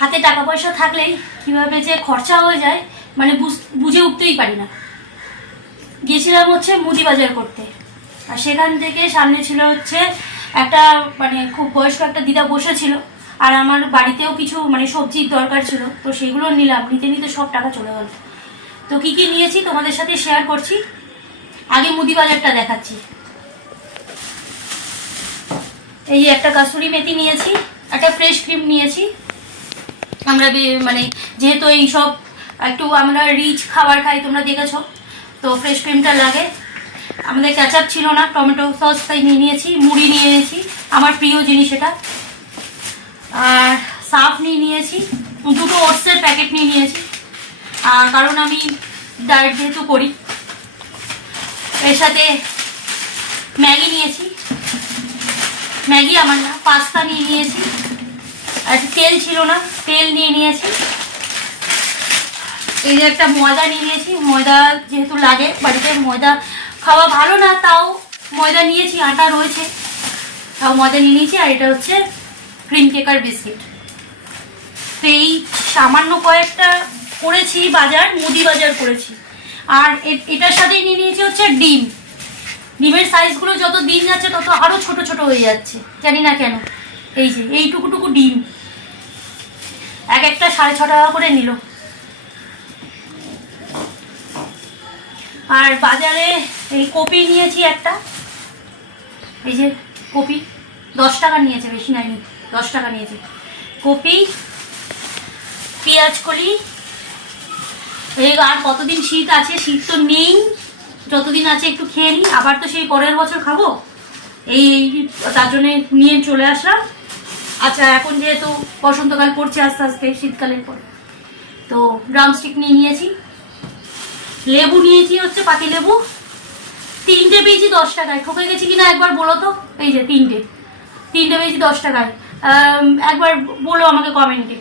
হাতে টাকা পয়সা থাকলেই কিভাবে যে খরচা হয়ে যায় মানে বুঝে উঠতেই পারি না। গিয়েছিলাম হচ্ছে মুদি বাজার করতে, আর সেখান থেকে সামনে ছিল হচ্ছে একটা মানে খুব বয়স্ক একটা দিদা বসেছিল, আর আমার বাড়িতেও কিছু মানে সবজির দরকার ছিল, তো সেগুলো নিলাম। নিতে নিতে সব টাকা চলে গেল। তো কি কি নিয়েছি তোমাদের সাথে শেয়ার করছি। আগে মুদি বাজারটা দেখাচ্ছি। এই যে একটা কাসুরি মেথি নিয়েছি, একটা ফ্রেশ ক্রিম নিয়েছি। আমরা মানে যেহেতু এই সব একটু আমরা রিচ খাবার খাই, তোমরা দেখেছো, তো ফ্রেশ ক্রিমটা লাগে। আমাদের ক্যাচাপ ছিল না, টমেটো সস তাই নিয়ে নিয়েছি। মুড়ি নিয়ে নিয়েছি, আমার প্রিয় জিনিস এটা। আর সার্ফ নিয়ে নিয়েছি, দুটো ওটসের প্যাকেট নিয়ে নিয়েছি, আর কারণ আমি ডায়েট যেহেতু করি। এর সাথে ম্যাগি নিয়েছি, ম্যাগি আমার না, পাস্তা নিয়ে নিয়েছি। আর তেল ছিল না, তেল নিয়ে নিয়েছি। এই যে একটা ময়দা নিয়ে নিয়েছি, ময়দা যেহেতু লাগে বাড়িতে, ময়দা খাওয়া ভালো না তাও ময়দা নিয়েছি, আটা রয়েছে তাও ময়দা নিয়ে নিয়েছি। আর এটা হচ্ছে ক্রিম কেকার বিস্কিট। তো এই সামান্য কয়েকটা করেছি বাজার, মুদি বাজার করেছি। আর এটার সাথেই নিয়ে নিয়েছি হচ্ছে ডিম। ডিমের সাইজগুলো যত দিন যাচ্ছে তত আরো ছোট ছোট হয়ে যাচ্ছে, জানি না কেন। এই যে এইটুকুটুকু ডিম এক একটা 6.5 টাকা করে নিল। আর বাজারে এই কপি নিয়েছি একটা, এই যে কপি 10 টাকা নিয়েছে, বেশি নেয়নি, 10 টাকা নিয়েছে। কপি, পেঁয়াজ কলি। এই আর কতদিন শীত আছে, শীত তো নেই, যতদিন আছে একটু খেয়ে নিই, আবার তো সেই পরের বছর খাবো, এই তার জন্য নিয়ে চলে আসলাম। আচ্ছা, এখন যেহেতু বসন্তকাল পড়ছে আস্তে আস্তে শীতকালের পর, তো ড্রামস্টিক নিয়ে নিয়েছি। লেবু নিয়েছি হচ্ছে পাতি লেবু, 3টে পেয়েছি 10 টাকায়। ঠকে গেছি কিনা একবার বলো তো। এই যে 3টে পেয়েছি 10 টাকায়, একবার বলো আমাকে কমেন্টে।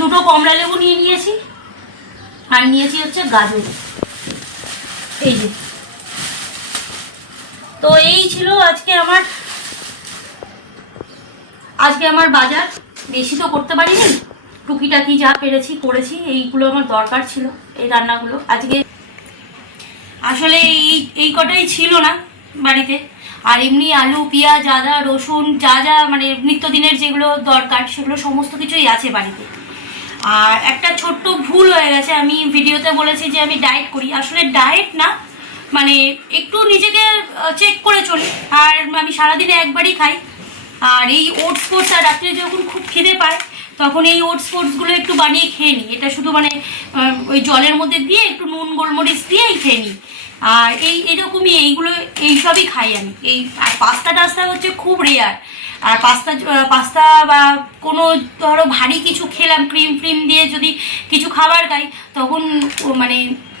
দুটো কমলা লেবু নিয়ে নিয়েছি, আর নিয়েছি হচ্ছে গাজর। এই যে, তো এই ছিল আজকে আমার বাজার। বেশি তো করতে পারিনি, টুকিটাকি যা পেরেছি করেছি। এইগুলো আমার দরকার ছিল, এই রান্নাগুলো আজকে আসলে এই কটাই ছিল না বাড়িতে। আর এমনি আলু, পেঁয়াজ, আদা, রসুন, যা যা মানে নিত্যদিনের যেগুলো দরকার সেগুলো সমস্ত কিছুই আছে বাড়িতে। আর একটা ছোট্ট ভুল হয়ে গেছে, আমি ভিডিওতে বলেছি যে আমি ডায়েট করি, আসলে ডায়েট না, মানে একটু নিজেকে চেক করে চলি। আর আমি সারাদিনে একবারই খাই। আর এই ওটস ফোটস, আর রাত্রে যখন খুব খিদে পায় তখন এই ওটস ফোটসগুলো একটু বানিয়ে খেয়ে নিই। এটা শুধু মানে ওই জলের মধ্যে দিয়ে একটু নুন গোলমরিচ দিয়েই খেয়ে নিই। আর এরকমই এইসবই খাই আমি। আর পাস্তা টাস্তা হচ্ছে খুব রেয়ার। আর পাস্তা বা কোনো ধরো ভারী কিছু খেলাম, ক্রিম দিয়ে যদি কিছু খাবার খাই, তখন মানে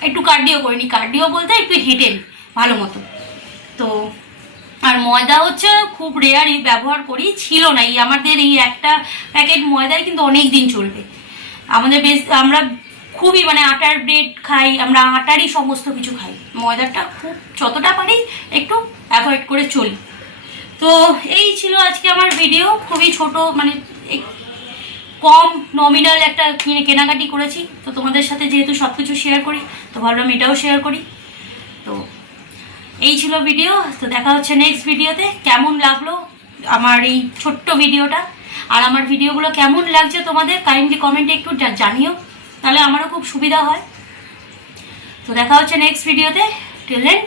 একটু কার্ডিও করে নিই। কার্ডিও বলতে একটু হেঁটে নিই ভালো মতো। তো আর ময়দা হচ্ছে খুব রেয়ারই ব্যবহার করি, ছিল না। আমাদের এই একটা প্যাকেট ময়দায় কিন্তু অনেক দিন চলবে। আমরা খুবই মানে আটার ব্রেড খাই, আমরা আটারই সমস্ত কিছু খাই। ময়দাটা খুব যতটা পারি একটু অ্যাভয়েড করে চলি। তো এই ছিল আজকে আমার ভিডিও, খুবই ছোট, মানে কম নমিনাল একটা কেনাকাটি করেছি। তো তোমাদের সাথে যেহেতু সব কিছু শেয়ার করি, তো ভাবলাম এটাও শেয়ার করি। তো এই ছিল ভিডিও। তো দেখা হচ্ছে নেক্সট ভিডিওতে। কেমন লাগলো আমার এই ছোট্ট ভিডিওটা, আর আমার ভিডিওগুলো কেমন লাগছে তোমাদের কাইন্ডলি কমেন্টে একটু জানিও, তাহলে আমারও খুব সুবিধা হয়। তো দেখা হচ্ছে নেক্সট ভিডিওতে। Till then